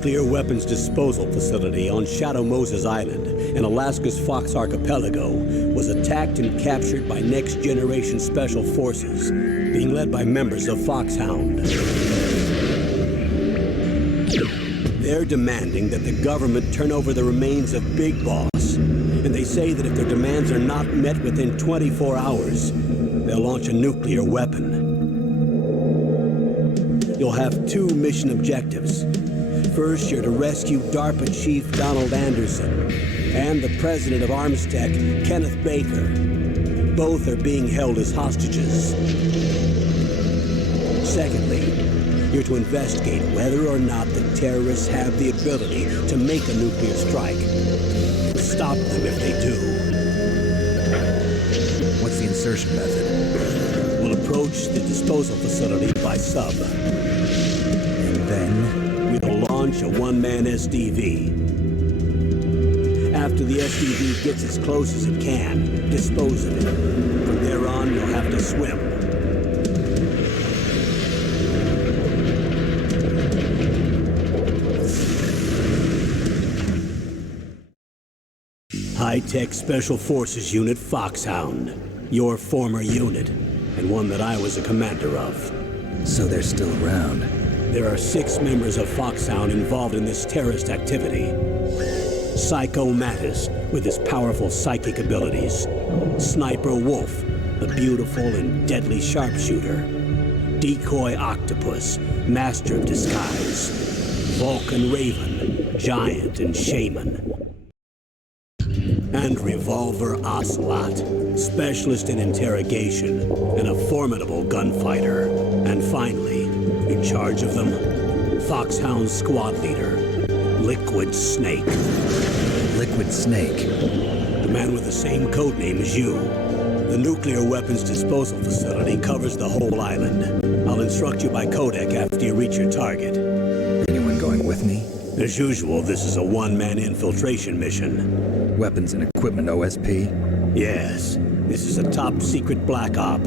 nuclear weapons disposal facility on Shadow Moses Island in Alaska's Fox Archipelago was attacked and captured by Next Generation Special Forces, being led by members of Foxhound. They're demanding that the government turn over the remains of Big Boss, and they say that if their demands are not met within 24 hours, they'll launch a nuclear weapon. You'll have two mission objectives. First, you're to rescue DARPA Chief Donald Anderson and the president of Armstech, Kenneth Baker. Both are being held as hostages. Secondly, you're to investigate whether or not the terrorists have the ability to make a nuclear strike. Stop them if they do. What's the insertion method? We'll approach the disposal facility by sub. And then? We'll launch a one-man SDV. After the SDV gets as close as it can, dispose of it. From there on, you'll have to swim. High-Tech Special Forces Unit Foxhound. Your former unit, and one that I was a commander of. So they're still around. There are 6 members of Foxhound involved in this terrorist activity. Psycho Mattis, with his powerful psychic abilities. Sniper Wolf, the beautiful and deadly sharpshooter. Decoy Octopus, master of disguise. Vulcan Raven, giant and shaman. And Revolver Ocelot, specialist in interrogation and a formidable gunfighter. And finally, in charge of them, Foxhound squad leader, Liquid Snake. Liquid Snake? The man with the same codename as you. The nuclear weapons disposal facility covers the whole island. I'll instruct you by codec after you reach your target. Anyone going with me? As usual, this is a one-man infiltration mission. Weapons and equipment OSP? Yes. This is a top-secret black op.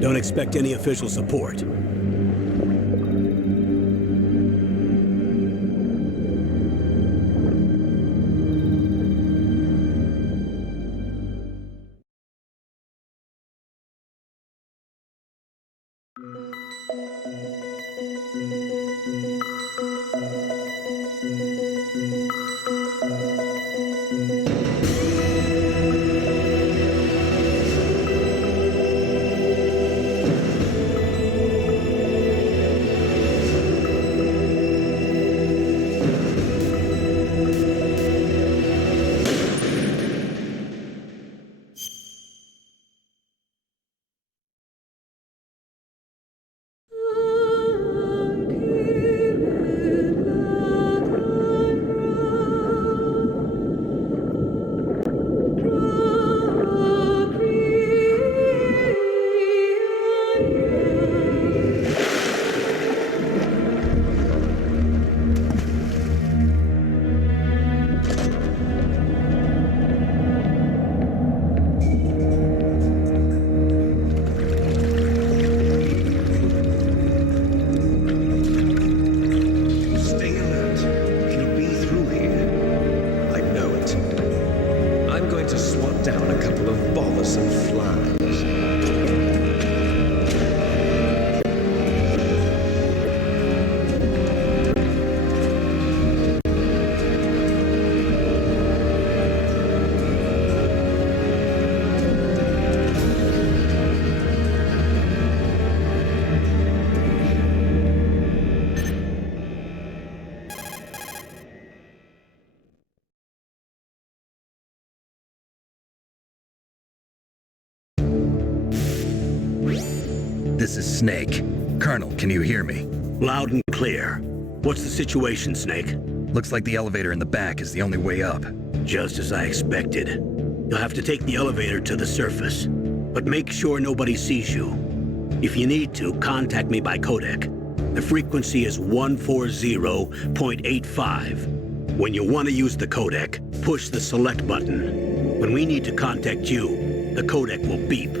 Don't expect any official support. This is Snake. Colonel, can you hear me? Loud and clear. What's the situation, Snake? Looks like the elevator in the back is the only way up. Just as I expected. You'll have to take the elevator to the surface. But make sure nobody sees you. If you need to, contact me by codec. The frequency is 140.85. When you want to use the codec, push the select button. When we need to contact you, the codec will beep.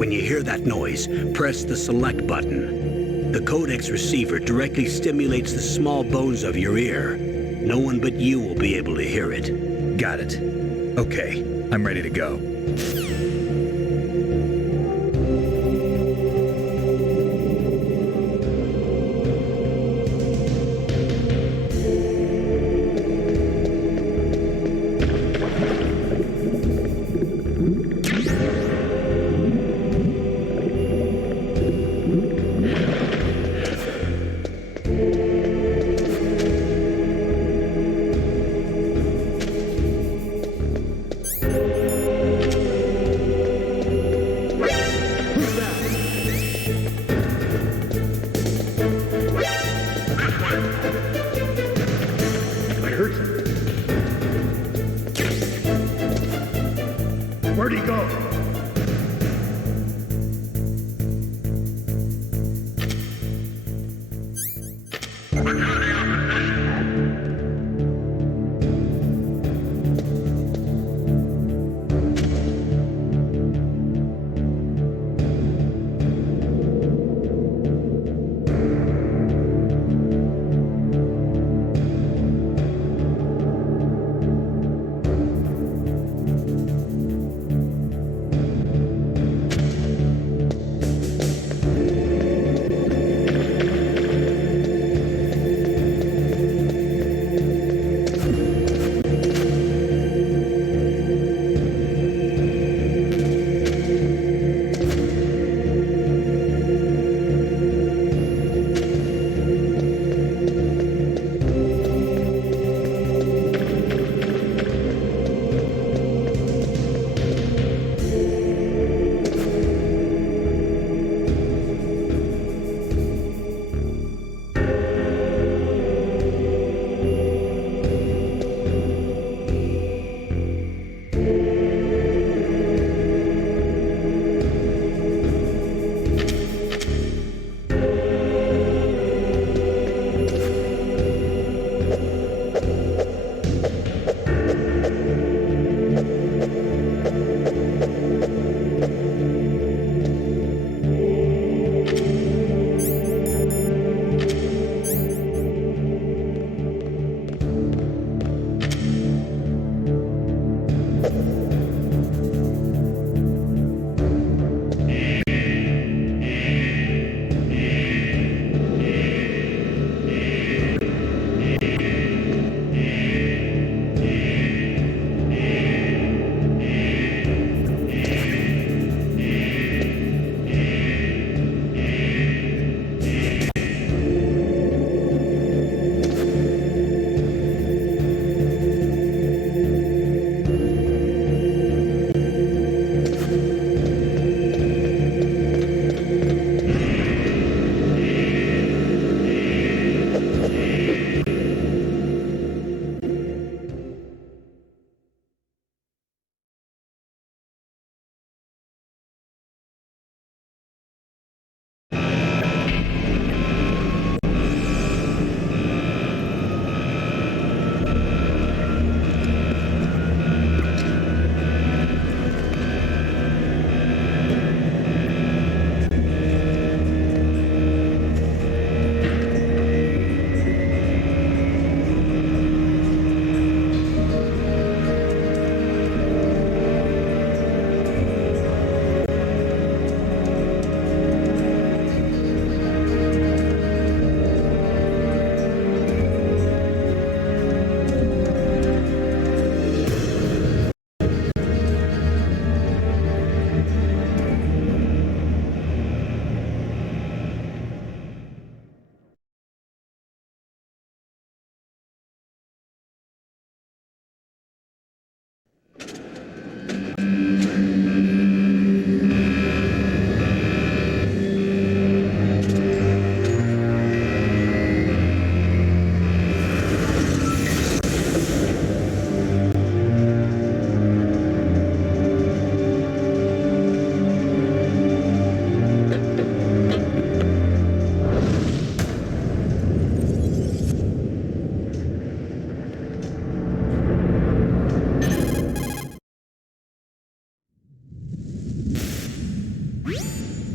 When you hear that noise, press the select button. The codex receiver directly stimulates the small bones of your ear. No one but you will be able to hear it. Got it. Okay, I'm ready to go. Where'd he go?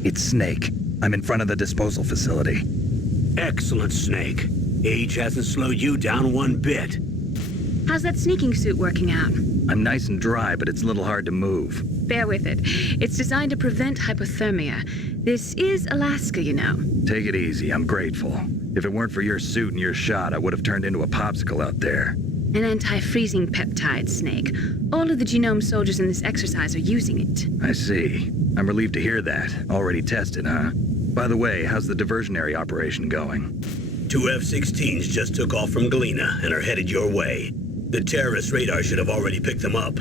It's Snake. I'm in front of the disposal facility. Excellent, Snake. Age hasn't slowed you down one bit. How's that sneaking suit working out? I'm nice and dry, but it's a little hard to move. Bear with it. It's designed to prevent hypothermia. This is Alaska, you know. Take it easy, I'm grateful. If it weren't for your suit and your shot, I would have turned into a popsicle out there. An anti-freezing peptide, Snake. All of the genome soldiers in this exercise are using it. I see. I'm relieved to hear that. Already tested, huh? By the way, how's the diversionary operation going? 2 F-16s just took off from Galena and are headed your way. The terrorist radar should have already picked them up.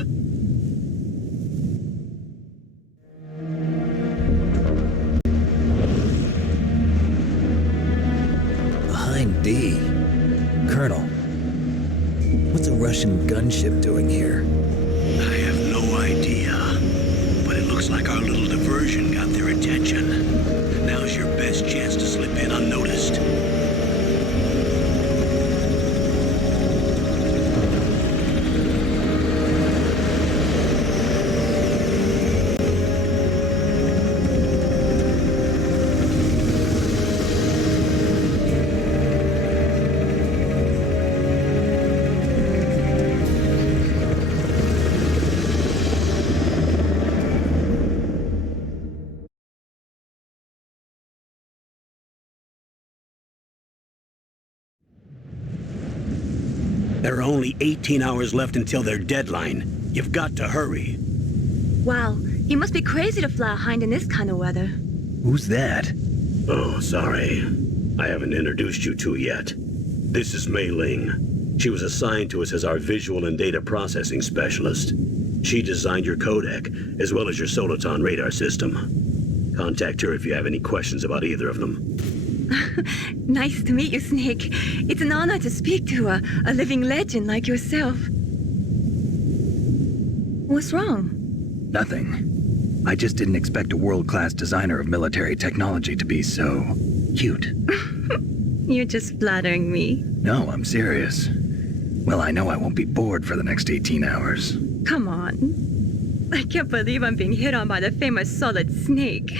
Behind D. Colonel, what's a Russian gunship doing here? I have no idea, but it looks like our little diversion got their attention. Now's your best chance to slip in unnoticed. There are only 18 hours left until their deadline. You've got to hurry. Wow, you must be crazy to fly a hind in this kind of weather. Who's that? Oh, sorry. I haven't introduced you to yet. This is Mei Ling. She was assigned to us as our visual and data processing specialist. She designed your codec, as well as your Soliton radar system. Contact her if you have any questions about either of them. Nice to meet you, Snake. It's an honor to speak to a living legend like yourself. What's wrong? Nothing. I just didn't expect a world-class designer of military technology to be so cute. You're just flattering me. No, I'm serious. Well, I know I won't be bored for the next 18 hours. Come on. I can't believe I'm being hit on by the famous Solid Snake.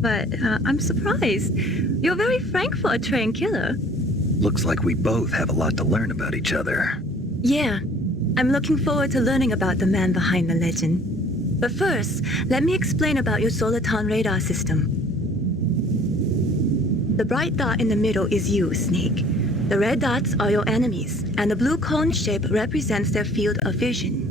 But I'm surprised. You're very frank for a trained killer. Looks like we both have a lot to learn about each other. Yeah, I'm looking forward to learning about the man behind the legend. But first, let me explain about your Soliton radar system. The bright dot in the middle is you, Snake. The red dots are your enemies, and the blue cone shape represents their field of vision.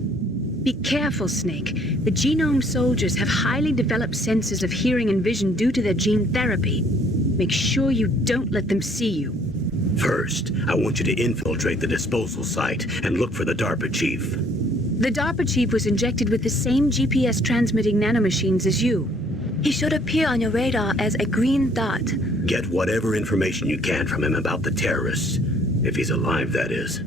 Be careful, Snake. The genome soldiers have highly developed senses of hearing and vision due to their gene therapy. Make sure you don't let them see you. First, I want you to infiltrate the disposal site and look for the DARPA chief. The DARPA chief was injected with the same GPS transmitting nanomachines as you. He should appear on your radar as a green dot. Get whatever information you can from him about the terrorists. If he's alive, that is.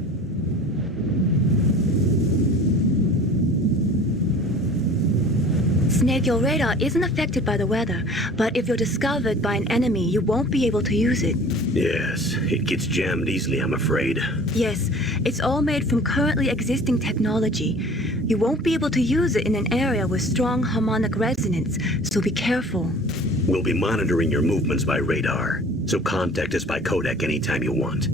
Snake, your radar isn't affected by the weather, but if you're discovered by an enemy, you won't be able to use it. Yes, it gets jammed easily, I'm afraid. Yes, it's all made from currently existing technology. You won't be able to use it in an area with strong harmonic resonance, so be careful. We'll be monitoring your movements by radar, so contact us by codec anytime you want.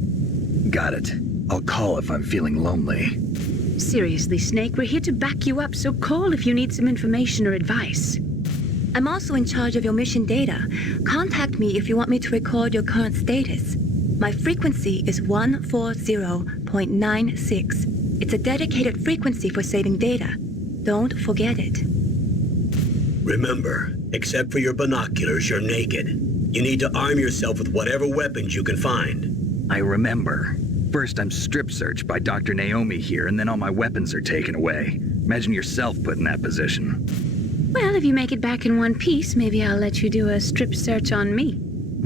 Got it. I'll call if I'm feeling lonely. Seriously, Snake, we're here to back you up, so call if you need some information or advice. I'm also in charge of your mission data. Contact me if you want me to record your current status. My frequency is 140.96. It's a dedicated frequency for saving data. Don't forget it. Remember, except for your binoculars, you're naked. You need to arm yourself with whatever weapons you can find. I remember. First, I'm strip searched by Dr. Naomi here, and then all my weapons are taken away. Imagine yourself put in that position. Well, if you make it back in one piece, maybe I'll let you do a strip search on me.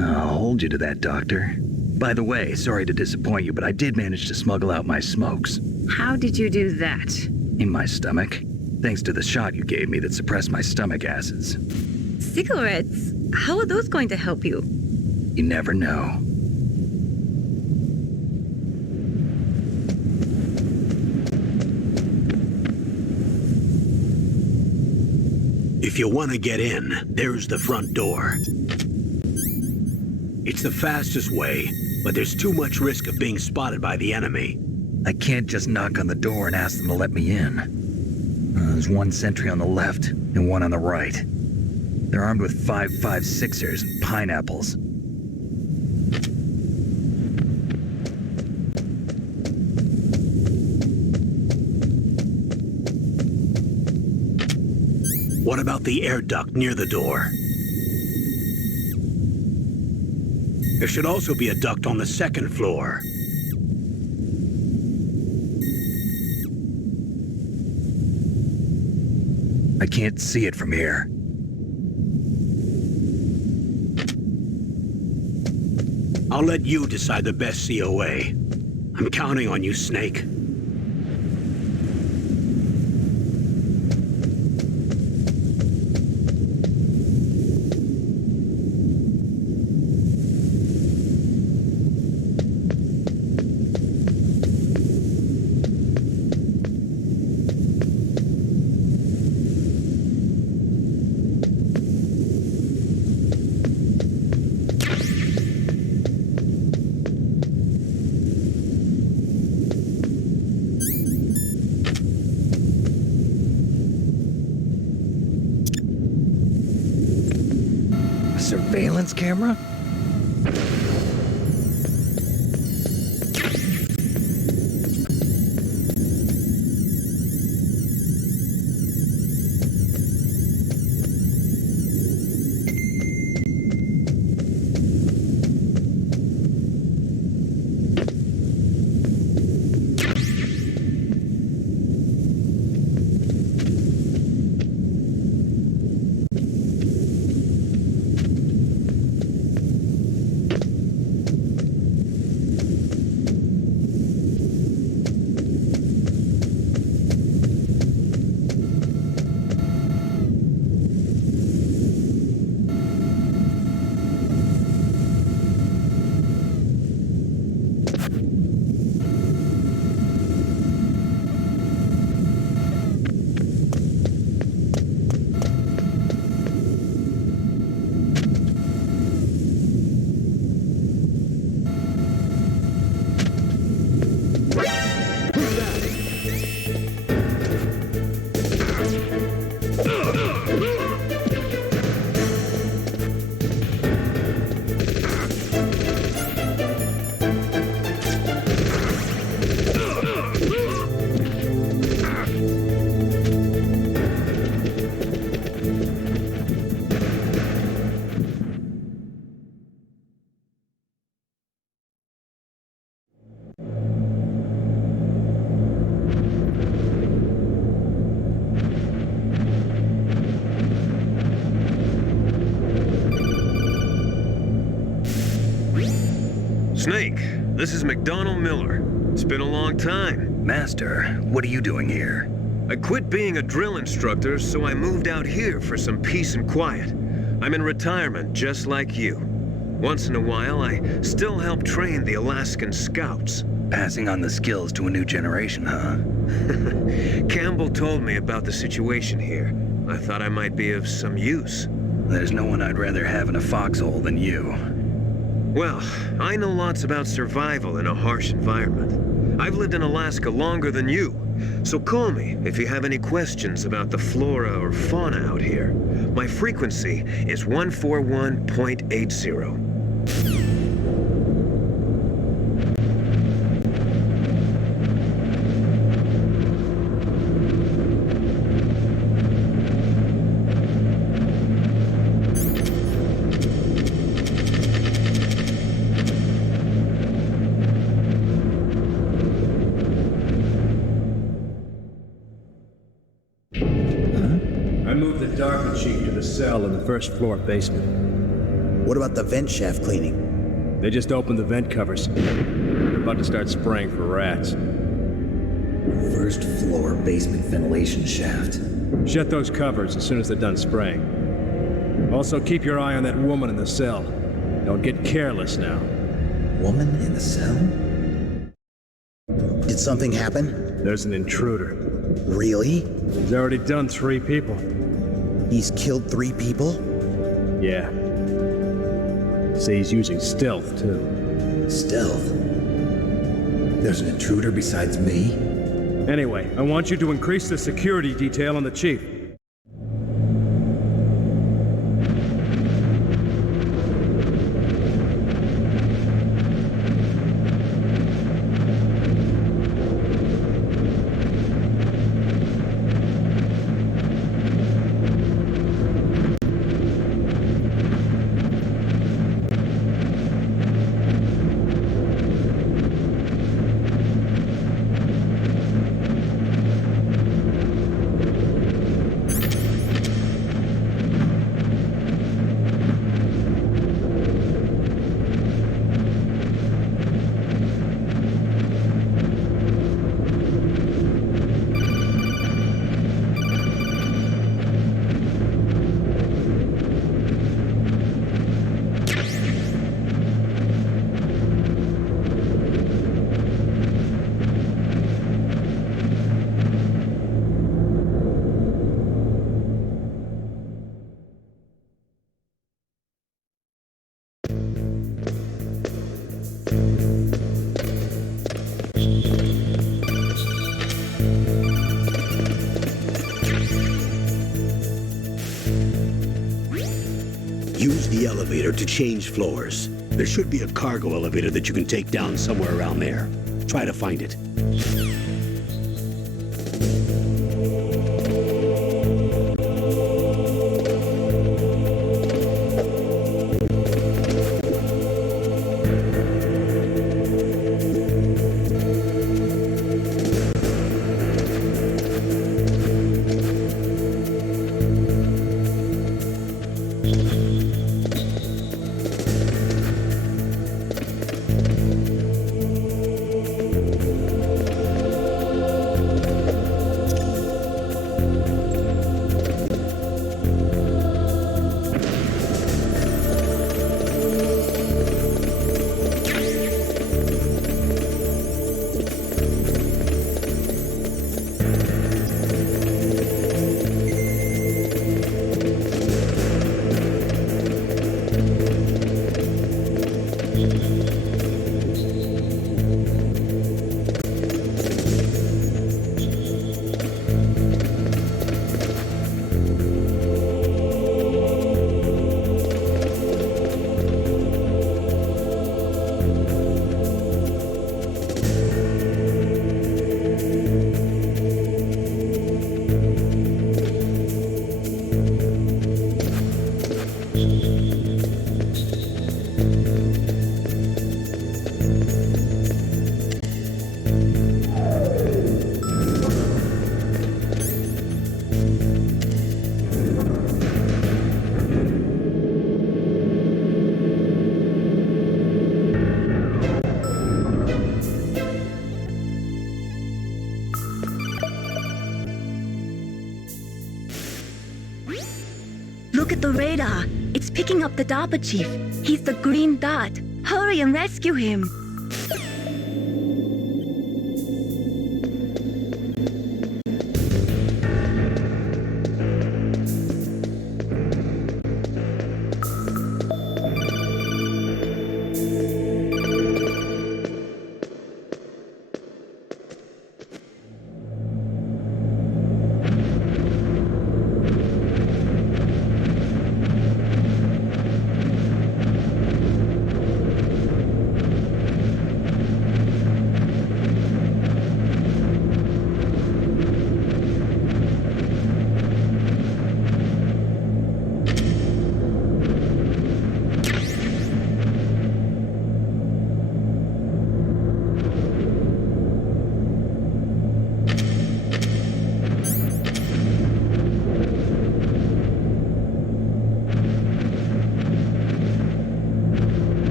I'll hold you to that, Doctor. By the way, sorry to disappoint you, but I did manage to smuggle out my smokes. How did you do that? In my stomach. Thanks to the shot you gave me that suppressed my stomach acids. Cigarettes? How are those going to help you? You never know. If you want to get in, there's the front door. It's the fastest way, but there's too much risk of being spotted by the enemy. I can't just knock on the door and ask them to let me in. There's one sentry on the left and one on the right. They're armed with 5.56ers and pineapples. What about the air duct near the door? There should also be a duct on the second floor. I can't see it from here. I'll let you decide the best COA. I'm counting on you, Snake. Surveillance camera? Snake, this is McDonald Miller. It's been a long time. Master, what are you doing here? I quit being a drill instructor, so I moved out here for some peace and quiet. I'm in retirement, just like you. Once in a while, I still help train the Alaskan Scouts. Passing on the skills to a new generation, huh? Campbell told me about the situation here. I thought I might be of some use. There's no one I'd rather have in a foxhole than you. Well, I know lots about survival in a harsh environment. I've lived in Alaska longer than you, so call me if you have any questions about the flora or fauna out here. My frequency is 141.80. I moved the DARPA chief to the cell in the first floor basement. What about the vent shaft cleaning? They just opened the vent covers. They're about to start spraying for rats. First floor basement ventilation shaft. Shut those covers as soon as they're done spraying. Also, keep your eye on that woman in the cell. Don't get careless now. Woman in the cell? Did something happen? There's an intruder. Really? He's already done 3 people. He's killed 3 people? Yeah. Say he's using stealth, too. Stealth? There's an intruder besides me? Anyway, I want you to increase the security detail on the chief. Use the elevator to change floors. There should be a cargo elevator that you can take down somewhere around there. Try to find it. Look at the radar. It's picking up the DARPA chief. He's the green dot. Hurry and rescue him.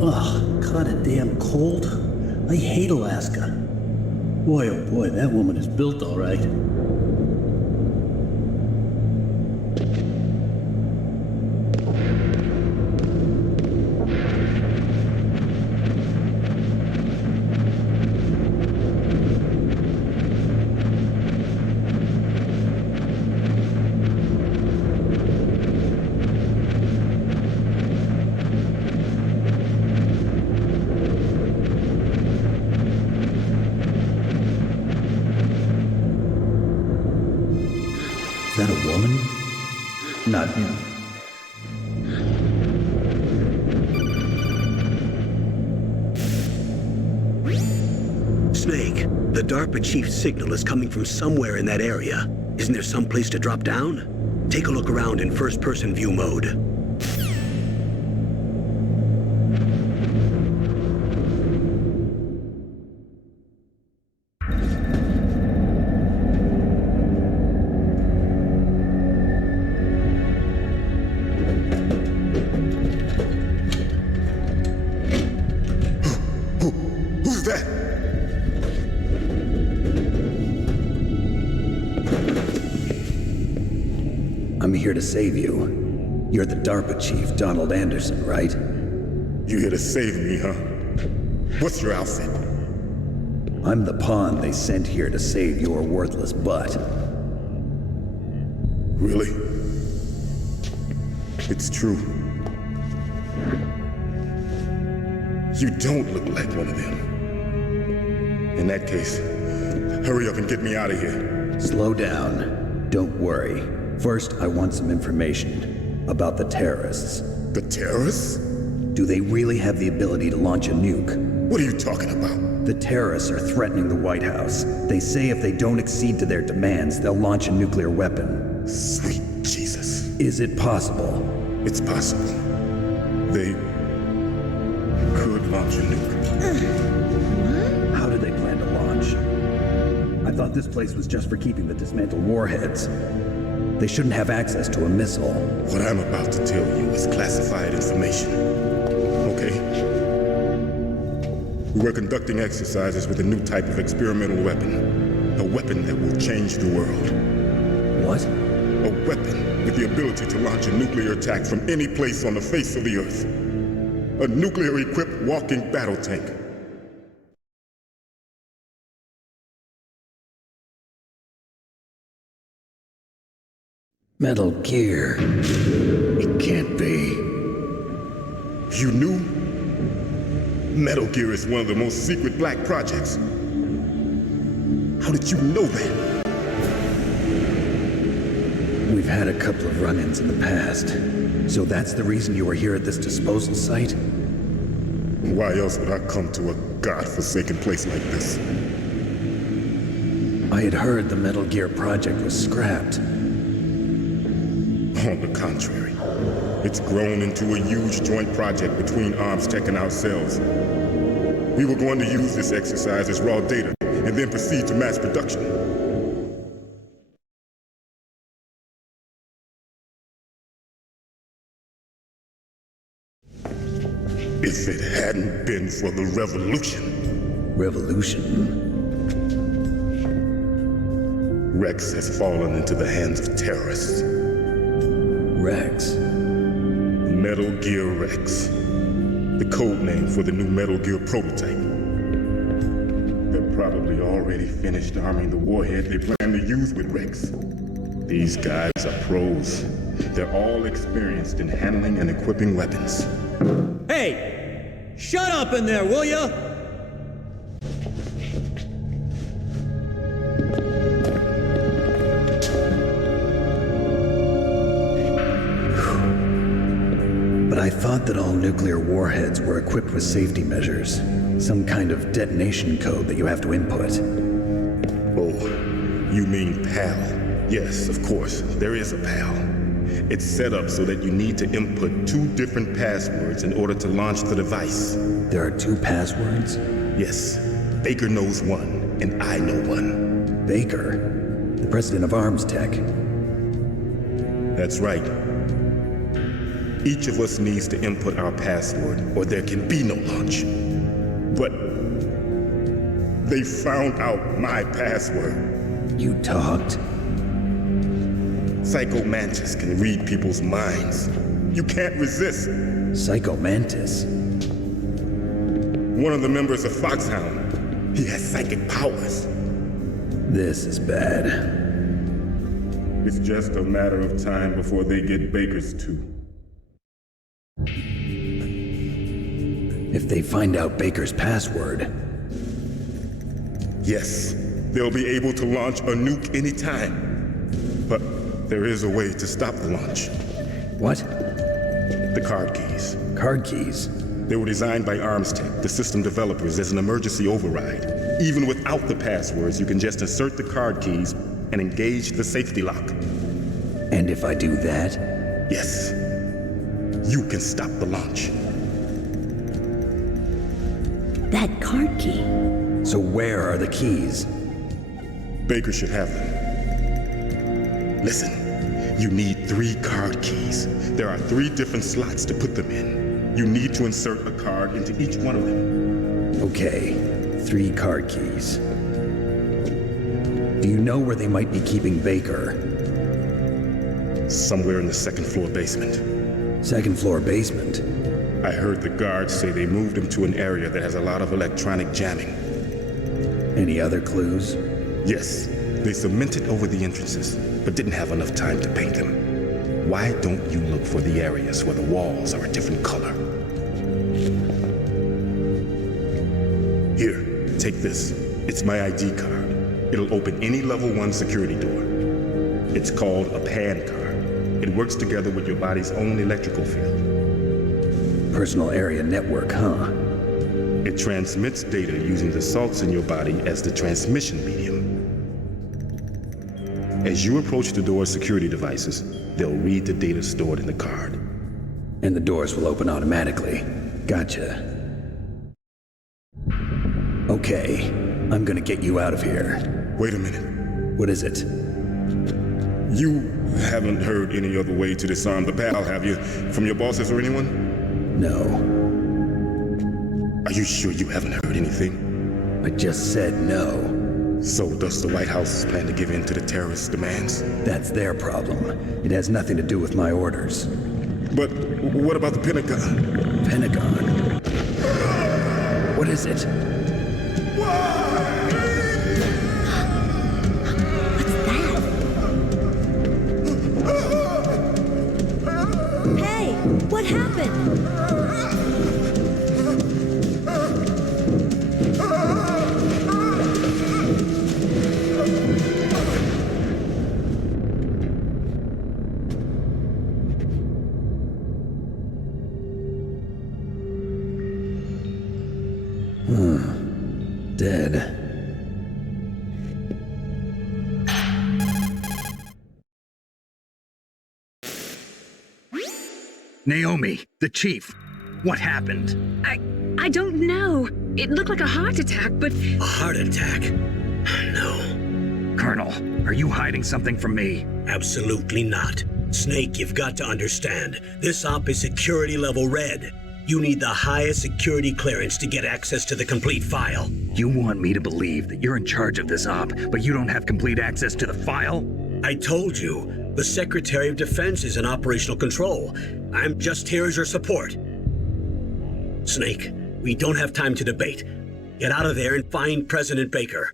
Ugh, kinda damn cold. I hate Alaska. Boy, oh boy, that woman is built all right. that a woman? Not... Snake, the DARPA chief's signal is coming from somewhere in that area. Isn't there some place to drop down? Take a look around in first-person view mode. Who's that? I'm here to save you. You're the DARPA chief, Donald Anderson, right? You here to save me, huh? What's your outfit? I'm the pawn they sent here to save your worthless butt. Really? It's true. You don't look like one of them. In that case, hurry up and get me out of here. Slow down. Don't worry. First, I want some information about the terrorists. The terrorists? Do they really have the ability to launch a nuke? What are you talking about? The terrorists are threatening the White House. They say if they don't accede to their demands, they'll launch a nuclear weapon. Sweet Jesus. Is it possible? It's possible. They could launch a nuke. How do they plan to launch? I thought this place was just for keeping the dismantled warheads. They shouldn't have access to a missile. What I'm about to tell you is classified information. Okay? We were conducting exercises with a new type of experimental weapon. A weapon that will change the world. What? A weapon with the ability to launch a nuclear attack from any place on the face of the Earth. A nuclear-equipped walking battle tank. Metal Gear. It can't be. You knew? Metal Gear is one of the most secret black projects. How did you know that? We've had a couple of run-ins in the past. So that's the reason you were here at this disposal site? Why else would I come to a godforsaken place like this? I had heard the Metal Gear project was scrapped. On the contrary, it's grown into a huge joint project between ArmsTech and ourselves. We were going to use this exercise as raw data and then proceed to mass production. If it hadn't been for the revolution. Revolution? Rex has fallen into the hands of terrorists. Rex? Metal Gear Rex. The code name for the new Metal Gear prototype. They're probably already finished arming the warhead they plan to use with Rex. These guys are pros. They're all experienced in handling and equipping weapons. Hey! Shut up in there, will ya? But I thought that all nuclear warheads were equipped with safety measures. Some kind of detonation code that you have to input. Oh, you mean PAL? Yes, of course, there is a PAL. It's set up so that you need to input 2 different passwords in order to launch the device. There are 2 passwords? Yes. Baker knows one, and I know one. Baker? The president of ArmsTech? That's right. Each of us needs to input our password, or there can be no launch. But they found out my password. You talked? Psycho Mantis can read people's minds. You can't resist. Psycho Mantis? One of the members of Foxhound. He has psychic powers. This is bad. It's just a matter of time before they get Baker's too. If they find out Baker's password... Yes, they'll be able to launch a nuke anytime. But there is a way to stop the launch. What? The card keys. Card keys? They were designed by Armstech, the system developers, as an emergency override. Even without the passwords, you can just insert the card keys and engage the safety lock. And if I do that? Yes. You can stop the launch. That card key. So where are the keys? Baker should have them. Listen, you need 3 card keys. There are 3 different slots to put them in. You need to insert a card into each one of them. Okay, 3 card keys. Do you know where they might be keeping Baker? Somewhere in the 2nd floor basement. 2nd floor basement? I heard the guards say they moved him to an area that has a lot of electronic jamming. Any other clues? Yes, they cemented over the entrances, but didn't have enough time to paint them. Why don't you look for the areas where the walls are a different color? Here, take this. It's my ID card. It'll open any level 1 security door. It's called a PAN card. It works together with your body's own electrical field. Personal area network, huh? It transmits data using the salts in your body as the transmission medium. As you approach the door's security devices, they'll read the data stored in the card. And the doors will open automatically. Gotcha. Okay, I'm gonna get you out of here. Wait a minute. What is it? You haven't heard any other way to disarm the PAL, have you? From your bosses or anyone? No. Are you sure you haven't heard anything? I just said no. So does the White House plan to give in to the terrorists' demands? That's their problem. It has nothing to do with my orders. But what about the Pentagon? Pentagon? What is it? Hey, what happened? Dead. Naomi, the chief. What happened? I don't know. It looked like a heart attack, but... A heart attack? No. Colonel, are you hiding something from me? Absolutely not. Snake, you've got to understand. This op is security level red. You need the highest security clearance to get access to the complete file. You want me to believe that you're in charge of this op, but you don't have complete access to the file? I told you, the Secretary of Defense is in operational control. I'm just here as your support. Snake, we don't have time to debate. Get out of there and find President Baker.